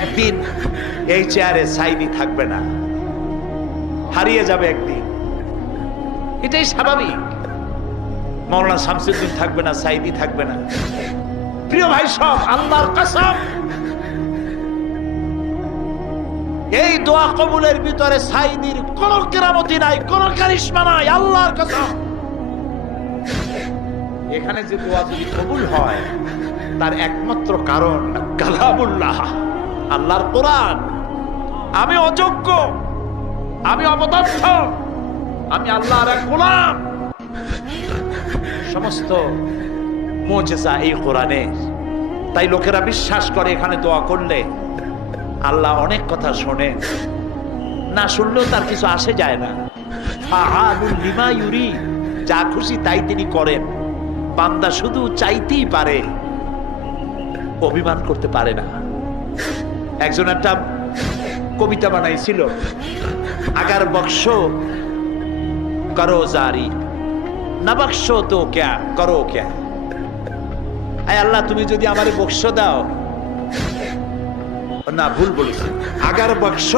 একদিন এই চেয়ারে সাইদি থাকবে না, হারিয়ে যাবে একদিন, এটাই স্বাভাবিক। মাওলানা শামসুদ্দিন থাকবে না, সাইদি থাকবে না। প্রিয় ভাই সব, আল্লাহর কসম, এই দোয়া কবুলের ভিতরে সাইদির কোন কেরামতি নাই, কোন কারিশমা নাই, আল্লাহর কসম। এখানে যে দোয়া যদি কবুল হয় তার একমাত্র কারণ কালামুল্লাহ, আল্লাহর কোরআন। আমি অযোগ্য, আমি অপদার্থ, আমি আল্লাহর এক গোলাম। সমস্ত মুজিজা এই কোরআনের। তাই লোকেরা বিশ্বাস করে এখানে দোয়া করলে আল্লাহ অনেক কথা শোনেন, না শুনলেও তার কিছু আসে যায় না। ফাআলুল লিমা ইউরি, যা খুশি তাই তিনি করেন। বান্দা শুধু চাইতেই পারে, অভিমান করতে পারে না। একজন একটা কবিতা বানাইছিল, আগার বক্স করো জারি, না বক্স তো ক্যা করো ক্যা। আয় আল্লাহ, তুমি যদি আমারে বক্স দাও, না ভুল বলেছি, আগার বক্স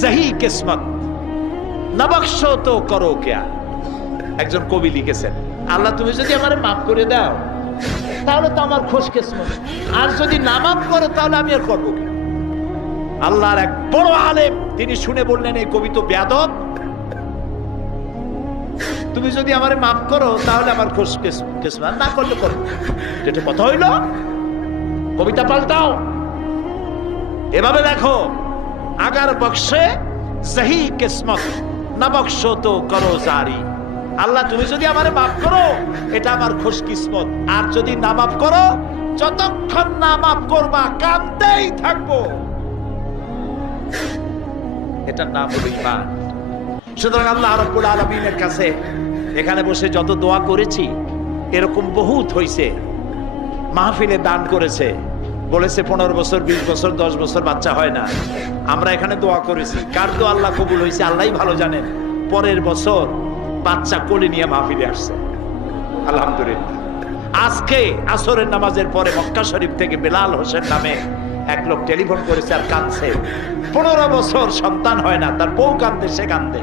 সহি কিসমত, না বক্স তো করো ক্যা। একজন কবি লিখেছেন, আল্লাহ তুমি যদি আমারে মাফ করে দাও তাহলে তো আমার খোশ কিসমত, আর যদি না মাফ করো তাহলে আমি আর করবো কি? আল্লাহর এক বড় আলেম, তিনি শুনে বললেন এই কবি তো বেয়াদব, তুমি যদি আমারে মাফ করো তাহলে আমার খোশ কিসমত, না করলে করবো। যেটা কথা হইল, কবিতা পাল্টাও, এভাবে দেখো, আগার বক্সে সহি কিসমত, না বক্স তো করো জারি। আল্লাহ তুমি যদি আমারে মাফ করো এটা আমার খুশ কিসমত, আর যদি না মাফ করো, যতক্ষণ না মাফ করবা কাঁদতেই থাকবো। এটার নাম হলো ঈমান। সুতরাং আল্লাহ রাব্বুল আলামিনের কাছে এখানে বসে যত দোয়া করেছি, এরকম বহুত হইছে। মাহফিলে দান করেছে, বলেছে 15 বছর 20 বছর 10 বছর বাচ্চা হয় না। আমরা এখানে দোয়া করেছি, কার দোয়া আল্লাহ কবুল হয়েছে আল্লাহই ভালো জানেন। পরের বছর বাচ্চা কোলে নিয়ে মাহফিলে আসছে, আলহামদুলিল্লাহ। আজকে আসরের নামাজের পরে মক্কা শরীফ থেকে বেলাল হোসেন নামে এক লোক টেলিফোন করেছে আর কাঁদছে। 15 বছর সন্তান হয় না, তার বউ কাঁদে, সে কাঁদে।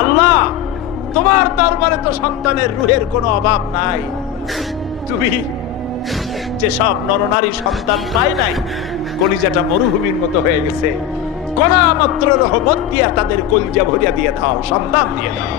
আল্লাহ তোমার দরবারে তো সন্তানের রুহের কোনো অভাব নাই। তুমি যেসব নরনারী সন্তান পায় নাই, কলিজাটা মরুভূমির মতো হয়ে গেছে, কণা মাত্র রহমত দিয়া তাদের কলিজা ভরিয়া দিয়ে দাও, সন্তান দিয়ে দাও।